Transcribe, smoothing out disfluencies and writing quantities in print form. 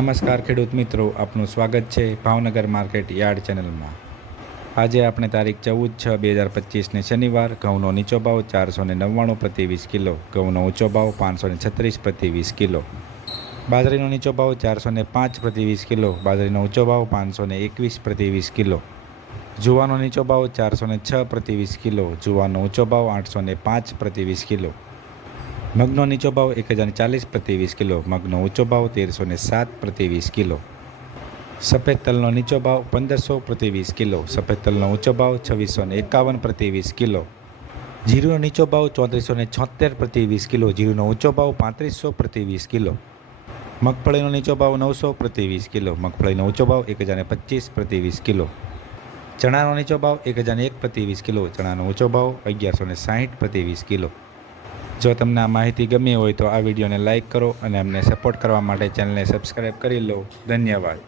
નમસ્કાર ખેડૂત મિત્રો, આપનું સ્વાગત છે ભાવનગર માર્કેટ યાર્ડ ચેનલમાં। આજે આપણે તારીખ 14/6/2025 શનિવાર। ઘઉંનો નીચો ભાવ 499 પ્રતિ 20 કિલો, ઘઉંનો ઊંચો ભાવ 536 પ્રતિ 20 કિલો। બાજરીનો નીચો ભાવ 405 પ્રતિ 20 કિલો, બાજરીનો ઊંચો ભાવ 521 પ્રતિ 20 કિલો। જુવારનો નીચો ભાવ 406 પ્રતિ 20 કિલો, જુવારનો ઊંચો ભાવ 805 પ્રતિ 20 કિલો। મગનો નીચો ભાવ 1040 પ્રતિ 20 કિલો, મગનો ઊંચો ભાવ 1307 પ્રતિ 20 કિલો। સફેદ તલનો નીચો ભાવ 1500 પ્રતિ 20 કિલો, સફેદ તલનો ઊંચો ભાવ 2651 પ્રતિ 20 કિલો। જીરુનો નીચો ભાવ 3476 પ્રતિ 20 કિલો, જીરુનો ઊંચો ભાવ 3500 પ્રતિ 20 કિલો। મગફળીનો નીચો ભાવ 900 પ્રતિ 20 કિલો, મગફળીનો ઊંચો ભાવ 1025 પ્રતિ 20 કિલો। ચણાનો નીચો ભાવ 1001 પ્રતિ 20 કિલો, ચણાનો ઊંચો ભાવ 1160 પ્રતિ 20 કિલો। જો તમને આ માહિતી ગમી હોય તો આ વિડીયોને લાઇક કરો અને અમને સપોર્ટ કરવા માટે ચેનલને સબસ્ક્રાઈબ કરી લો। ધન્યવાદ।